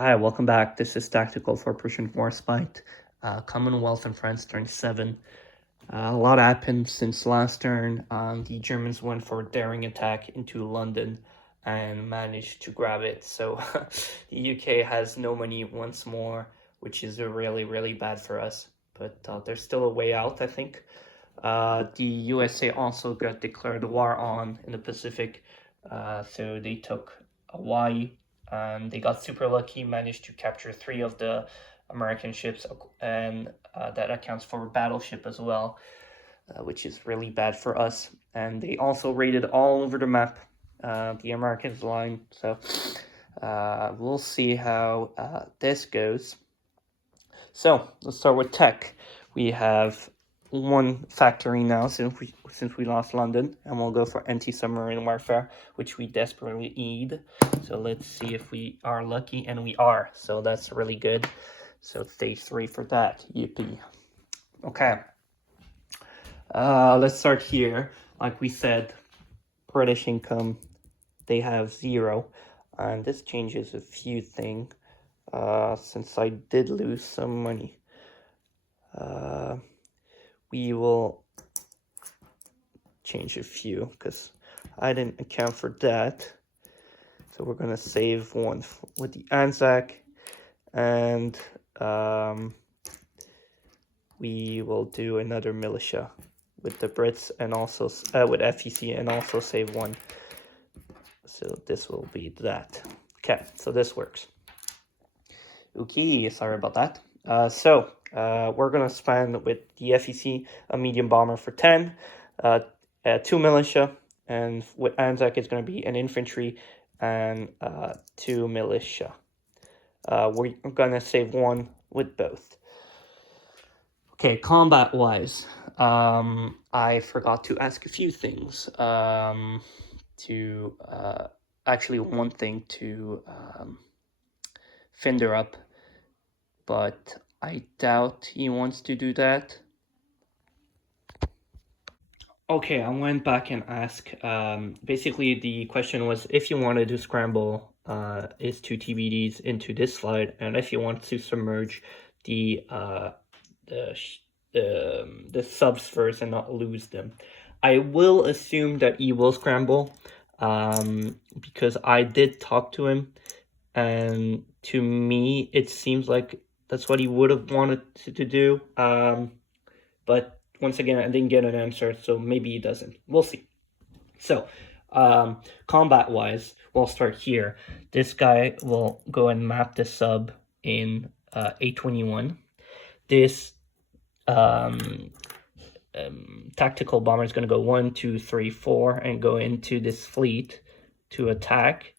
Hi, welcome back. This is Tactical for Persian Warspite. Commonwealth and France turn 7. A lot happened since last turn. The Germans went for a daring attack into London and managed to grab it. So the UK has no money once more, which is really, really bad for us. But there's still a way out, I think. The USA also got declared war on in the Pacific. So they took Hawaii. They got super lucky, managed to capture 3 of the American ships, and that accounts for battleship as well, which is really bad for us. And they also raided all over the map, the Americans' line. So we'll see how this goes. So let's start with tech. We have one factory now since we lost London, and we'll go for anti-submarine warfare, which we desperately need. So let's see if we are lucky, and we are. So that's really good. So stage 3 for that. Yippee. Okay. Let's start here. Like we said, British income, they have 0, and this changes a few things. Since I did lose some money. We will change a few because I didn't account for that. So we're going to save one with the Anzac, and we will do another militia with the Brits and also with FEC, and also save one. So this will be that. Okay, so this works. Okay, sorry about that. We're going to spend with the FEC a medium bomber for 10, 2 militia, and with Anzac it's going to be an infantry and 2 militia. We're going to save 1 with both. Okay, combat-wise, I forgot to ask a few things. Actually, one thing to Finderup, but I doubt he wants to do that. Okay, I went back and asked. Basically, the question was if you wanted to scramble is 2 TBDs into this slide, and if you want to submerge the subs first and not lose them. I will assume that he will scramble, because I did talk to him, and to me it seems like that's what he would have wanted to do. But once again, I didn't get an answer, so maybe he doesn't. We'll see. So, combat-wise, we'll start here. This guy will go and map the sub in A21. This tactical bomber is going to go 1, 2, 3, 4 and go into this fleet to attack.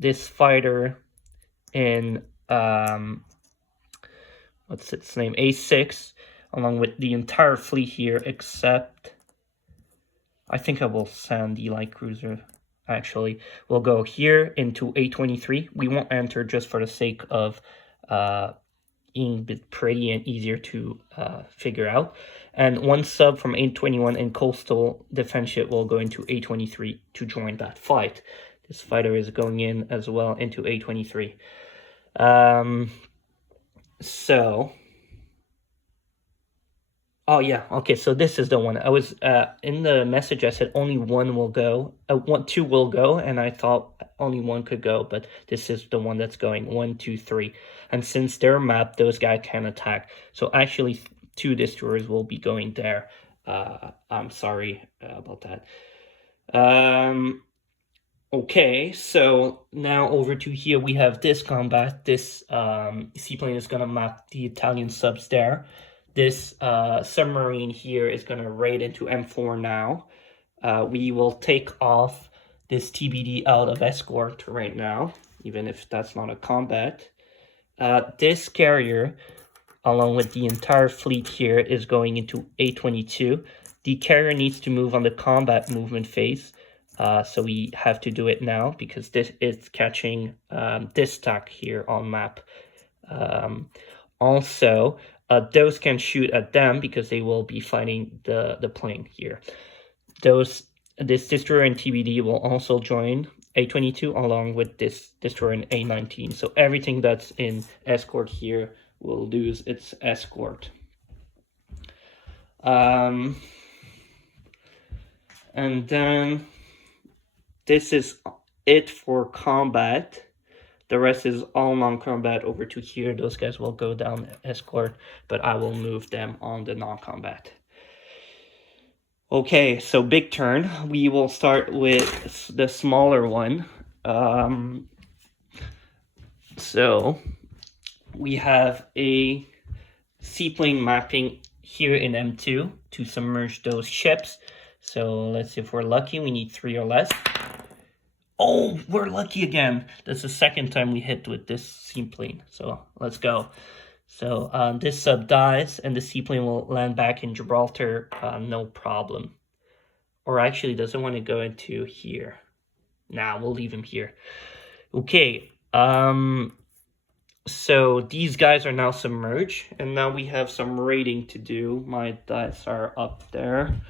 This fighter in what's its name, A6, along with the entire fleet here, except I think I will send the light cruiser. Actually, we'll go here into A23. We won't enter just for the sake of being a bit pretty and easier to figure out. And 1 sub from A21 and coastal defense ship will go into A23 to join that fight. This fighter is going in as well into A23. Oh yeah, okay, so this is the one. I was in the message I said only 1 will go. 2 will go, and I thought only 1 could go, but this is the one that's going 1, 2, 3. And since they're mapped, those guys can attack. So actually 2 destroyers will be going there. I'm sorry about that. Okay, so now over to here we have this combat. This seaplane is going to map the Italian subs there. This submarine here is going to raid into M4 now. We will take off this TBD out of escort right now, even if that's not a combat. This carrier, along with the entire fleet here, is going into A22. The carrier needs to move on the combat movement phase. So we have to do it now because this is catching this stack here on map. Also, those can shoot at them because they will be fighting the plane here. This destroyer and TBD will also join A22 along with this destroyer in A19. So everything that's in escort here will lose its escort. And then this is it for combat. The rest is all non-combat over to here. Those guys will go down escort, but I will move them on the non-combat. Okay, so big turn. We will start with the smaller one. So we have a seaplane mapping here in M2 to submerge those ships. So let's see if we're lucky. We need 3 or less. Oh, we're lucky again. That's the second time we hit with this seaplane. So let's go. So this sub dies and the seaplane will land back in Gibraltar, no problem. Or actually, doesn't want to go into here. Nah, we'll leave him here. Okay, so these guys are now submerged, and now we have some raiding to do. My dice are up there.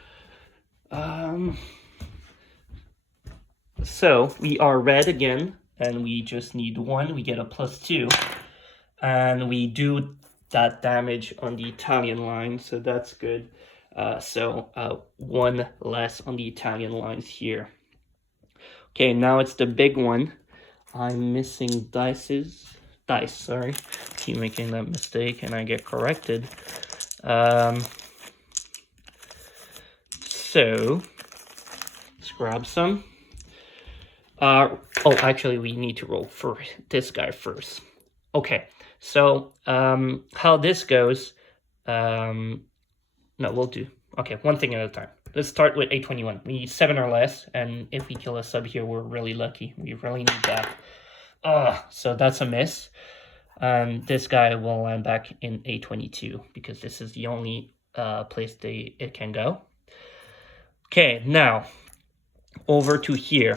So we are red again, and we just need 1. We get a +2, and we do that damage on the Italian line, so that's good. So 1 less on the Italian lines here. Okay, now it's the big one. I'm missing dice, sorry. Keep making that mistake and I get corrected. So let's grab some. Oh, actually we need to roll for this guy first. Okay, so how this goes, no, we'll do, okay, one thing at a time. Let's start with A21. We need 7 or less, and if we kill a sub here, we're really lucky. We really need that. So that's a miss. And this guy will land back in A22, because this is the only place it can go. Okay, now, over to here.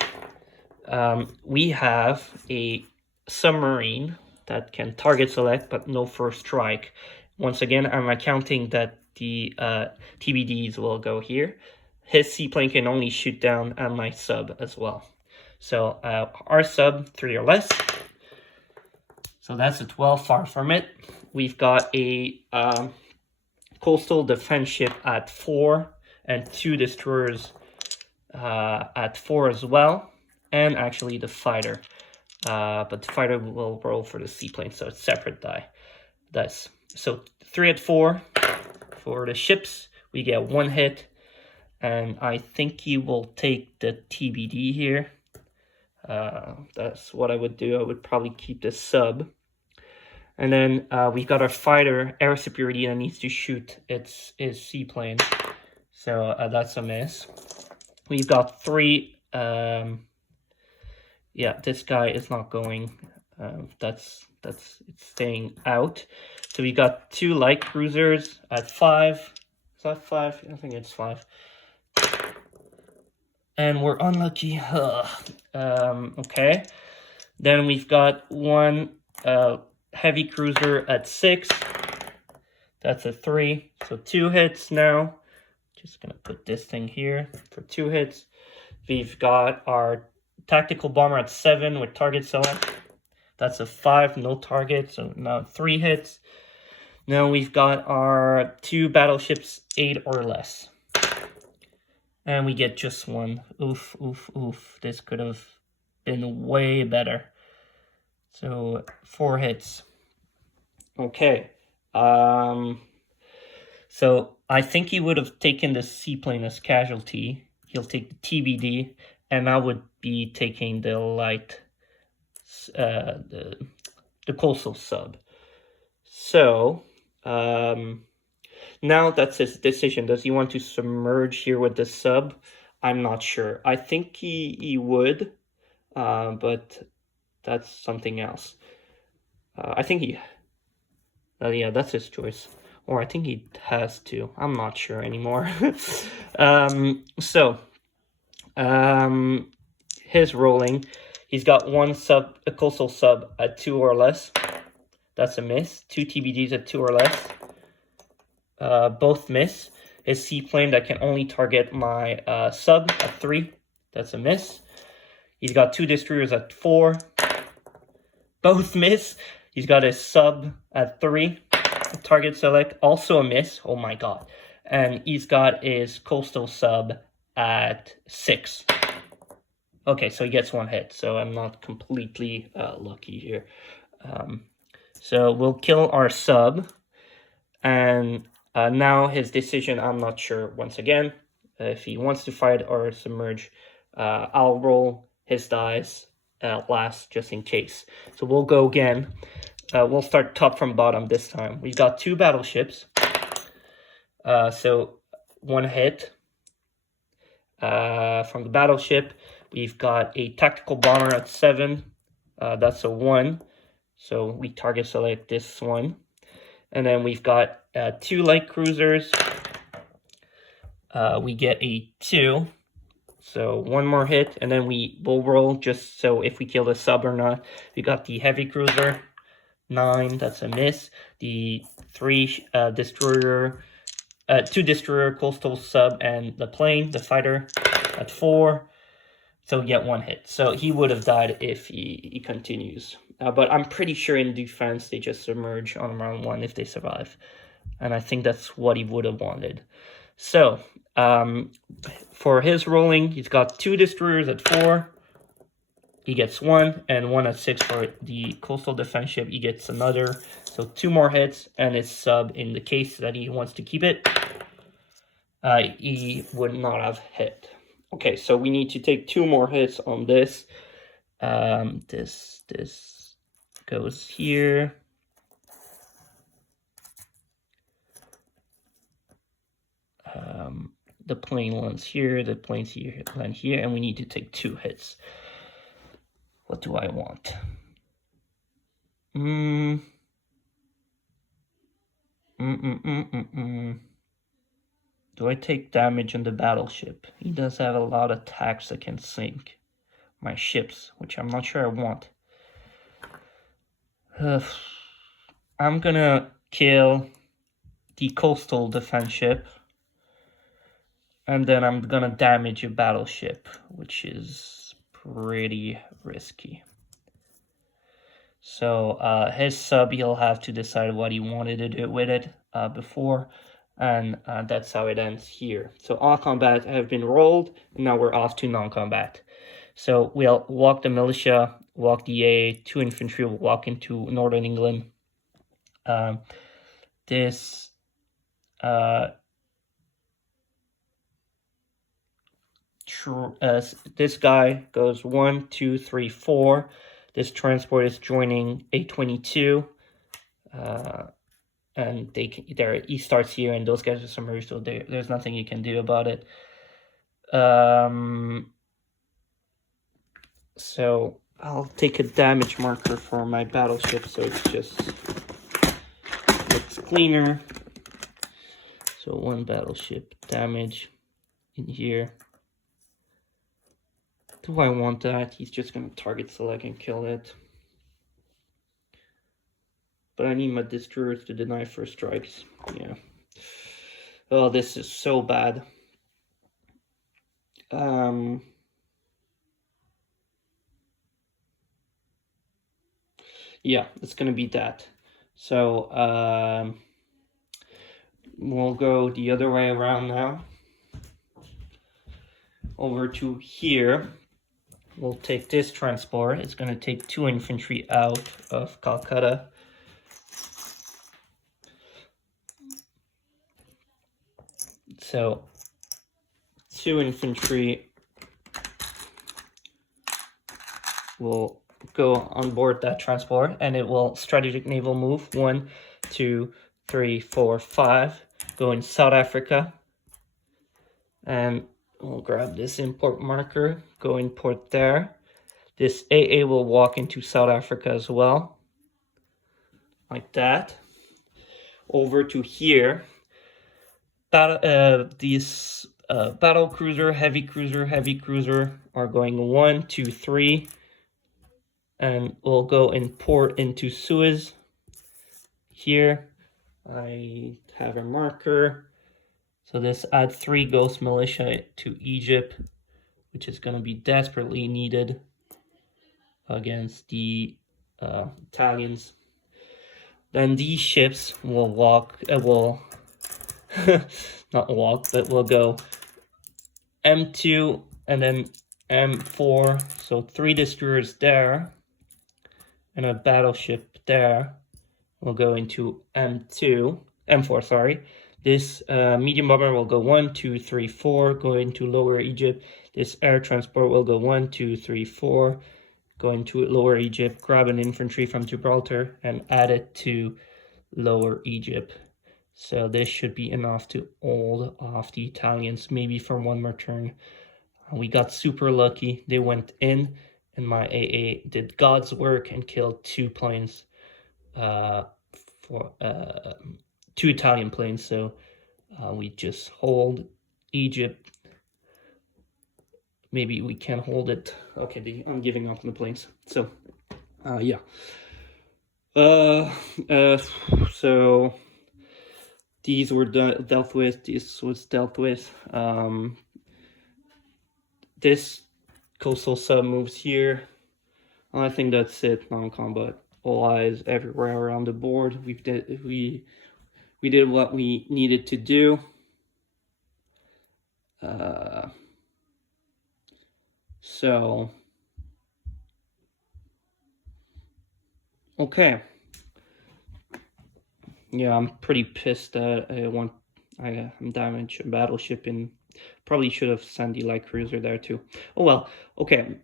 We have a submarine that can target select, but no first strike. Once again, I'm accounting that the TBDs will go here. His seaplane can only shoot down at my sub as well. So our sub, 3 or less. So that's a 12, far from it. We've got a coastal defense ship at 4 and 2 destroyers at 4 as well. And actually the fighter. But the fighter will roll for the seaplane, so it's separate dice. So 3 at 4 for the ships. We get 1 hit. And I think he will take the TBD here. That's what I would do. I would probably keep the sub. And then we've got our fighter, air superiority, that needs to shoot its seaplane. So that's a miss. We've got 3. Yeah, this guy is not going. It's staying out. So we got 2 light cruisers at 5. Is that 5? I think it's 5. And we're unlucky. Okay. Then we've got 1 heavy cruiser at 6. That's a 3. So 2 hits now. Just gonna put this thing here for 2 hits. We've got our tactical bomber at 7 with target select. That's a 5, no target. So now 3 hits. Now we've got our 2 battleships, 8 or less. And we get just 1. Oof, oof, oof. This could have been way better. So 4 hits. Okay. So I think he would have taken the seaplane as casualty. He'll take the TBD, and I would be taking the light, the coastal sub. So now that's his decision. Does he want to submerge here with the sub? I'm not sure. I think he would, but that's something else. I think yeah, that's his choice. Or I think he has to. I'm not sure anymore. His rolling. He's got 1 sub, a coastal sub at 2 or less. That's a miss. 2 TBDs at 2 or less. Both miss. His seaplane that can only target my sub at 3. That's a miss. He's got 2 destroyers at 4. Both miss. He's got a sub at 3. Target select, also a miss. Oh my god. And he's got his coastal sub at 6. Okay, so he gets 1 hit. So I'm not completely lucky here. So we'll kill our sub. And now his decision, I'm not sure once again. If he wants to fight or submerge, I'll roll his dice last just in case. So we'll go again. We'll start top from bottom this time. We've got 2 battleships. So 1 hit from the battleship. We've got a tactical bomber at 7. That's a 1. So we target select this one. And then we've got 2 light cruisers. We get a 2. So 1 more hit. And then we will roll just so if we kill the sub or not. We got the heavy cruiser. 9, that's a miss. The 3 destroyer, 2 destroyer, coastal sub, and the plane, the fighter, at 4. So we get 1 hit. So he would have died if he continues. But I'm pretty sure in defense they just submerge on round 1 if they survive. And I think that's what he would have wanted. So for his rolling, he's got 2 destroyers at 4. He gets 1, and 1 at 6 for the coastal defense ship. He gets another. So 2 more hits, and his sub, in the case that he wants to keep it, he would not have hit. Okay, so we need to take 2 more hits on this. This goes here. The plane lands here, the plane's here, land here, and we need to take 2 hits. What do I want? Do I take damage on the battleship? He does have a lot of attacks that can sink my ships, which I'm not sure I want. I'm gonna kill the coastal defense ship. And then I'm gonna damage a battleship, which is pretty risky. So his sub, he'll have to decide what he wanted to do with it before. And that's how it ends here. So all combat have been rolled, and now we're off to non-combat. So we'll walk the militia, walk the AA, 2 infantry will walk into northern England. This guy goes 1, 2, 3, 4. This transport is joining A22. And he starts here, and those guys are submerged, so there's nothing you can do about it. So I'll take a damage marker for my battleship, so it's just looks cleaner. So 1 battleship damage in here. Do I want that? He's just gonna target select and kill it. But I need my destroyers to deny first strikes. Yeah. Oh, this is so bad. Yeah, it's gonna be that. So we'll go the other way around now. Over to here. We'll take this transport. It's gonna take 2 infantry out of Calcutta. So 2 infantry will go on board that transport, and it will strategic naval move 1, 2, 3, 4, 5. Go in South Africa, and we'll grab this import marker. Go import there. This AA will walk into South Africa as well, like that. Over to here. These battle cruiser, heavy cruiser are going 1, 2, 3, and we'll go and port into Suez. Here, I have a marker. So this adds 3 ghost militia to Egypt, which is going to be desperately needed against the Italians. Then these ships will walk, will not walk, but will go M2 and then M4. So 3 destroyers there and a battleship there will go into M4, sorry. This medium bomber will go 1, 2, 3, 4, go into Lower Egypt. This air transport will go 1, 2, 3, 4, go into Lower Egypt, grab an infantry from Gibraltar, and add it to Lower Egypt. So this should be enough to hold off the Italians, maybe for one more turn. We got super lucky. They went in, and my AA did God's work and killed 2 planes, for 2 Italian planes. So we just hold Egypt. Maybe we can hold it. Okay, I'm giving up on the planes. So, yeah. So these were dealt with. This was dealt with. This coastal sub moves here. I think that's it. Non-combat. All eyes everywhere around the board. We did what we needed to do. So okay. Yeah, I'm pretty pissed that I'm damaged a battleship, and probably should have sent the light cruiser there too. Oh well. Okay.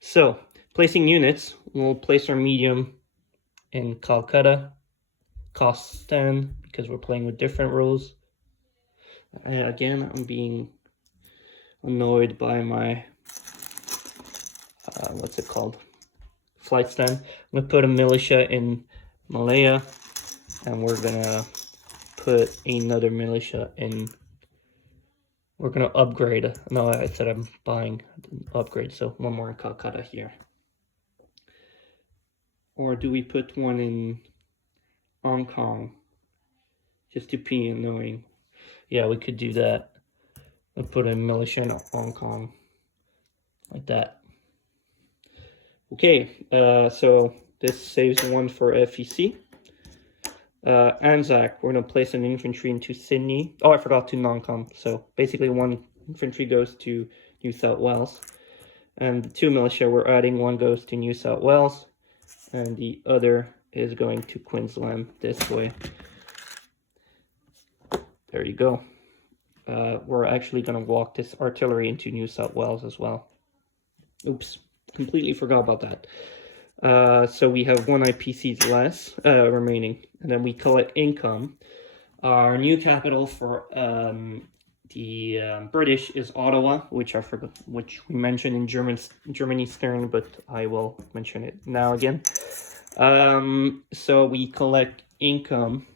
So placing units, we'll place our medium in Calcutta. Cost 10 because we're playing with different rules. Again, I'm being annoyed by my what's it called? Flight stand. I'm gonna put a militia in Malaya, and we're gonna put another militia in. We're gonna upgrade. No, I said I'm buying upgrade, so one more in Calcutta here. Or do we put one in Hong Kong? Just to be annoying. Yeah, we could do that. I'll put a militia in Hong Kong. Like that. Okay, so this saves 1 for FEC. Anzac, we're going to place an infantry into Sydney. Oh, I forgot to non-com. So basically 1 infantry goes to New South Wales. And the 2 militia we're adding, 1 goes to New South Wales. And the other is going to Queensland this way. There you go. We're actually going to walk this artillery into New South Wales as well. Oops, completely forgot about that. So we have 1 IPCs less remaining, and then we collect income. Our new capital for the British is Ottawa, which we mentioned in Germany's turn, but I will mention it now again. So we collect income.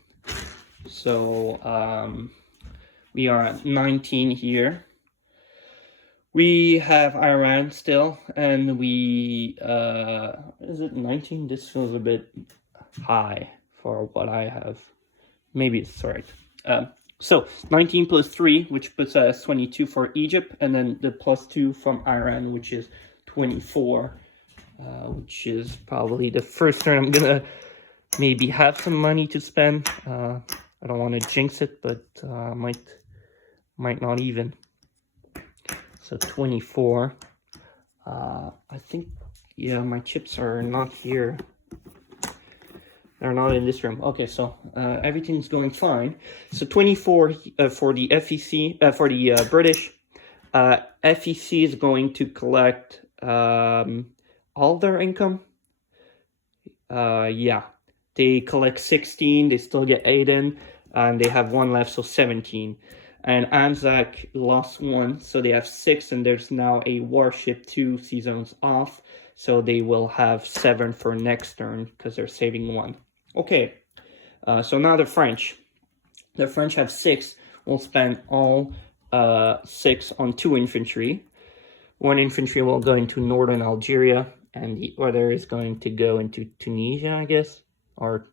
So we are at 19 here. We have Iran still, and we, is it 19? This feels a bit high for what I have. Maybe it's right. So 19 plus 3, which puts us 22 for Egypt, and then the plus 2 from Iran, which is 24, which is probably the first turn I'm gonna maybe have some money to spend. I don't want to jinx it, but might not even. So 24. I think, yeah, my chips are not here. They're not in this room. Okay, so everything's going fine. So 24 for the FEC, for the British. FEC is going to collect all their income. Yeah, they collect 16. They still get 8 in, and they have 1 left, so 17. And Anzac lost 1, so they have 6, and there's now a warship 2 sea zones off, so they will have 7 for next turn because they're saving 1. Okay, so now the French. The French have 6. We'll spend all 6 on 2 infantry. 1 infantry will go into northern Algeria, and the other is going to go into Tunisia, I guess, or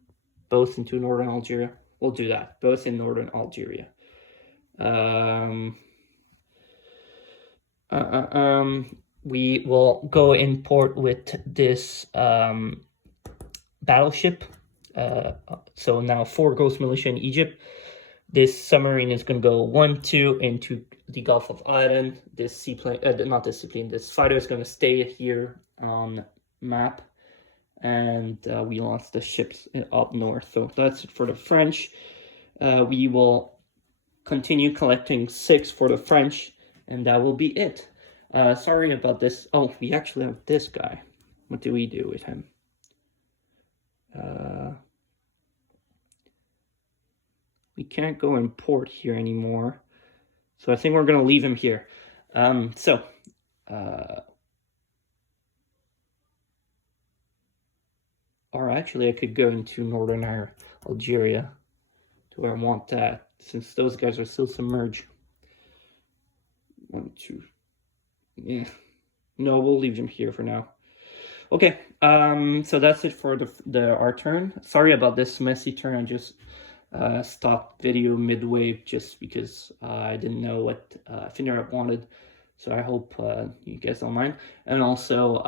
both into northern Algeria. We'll do that, both in northern Algeria. we will go in port with this battleship. So now 4 Ghost Militia in Egypt. This submarine is going to go 1-2 into the Gulf of Aden. This seaplane, not this seaplane, this fighter is going to stay here on map. And we lost the ships up north. So that's it for the French. We will continue collecting 6 for the French, and that will be it. Sorry about this. Oh, we actually have this guy. What do we do with him? We can't go in port here anymore. So I think we're going to leave him here. Or actually, I could go into Northern Algeria to where I want that, since those guys are still submerged. 1, 2. Yeah. No, we'll leave him here for now. Okay, so that's it for our turn. Sorry about this messy turn. I just stopped video midway just because I didn't know what Finderup wanted. So I hope you guys don't mind. And also,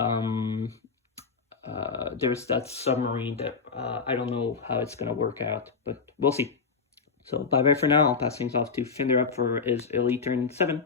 there's that submarine that I don't know how it's going to work out, but we'll see. So bye-bye for now. I'll pass things off to Finderup for his Elite Turn 7.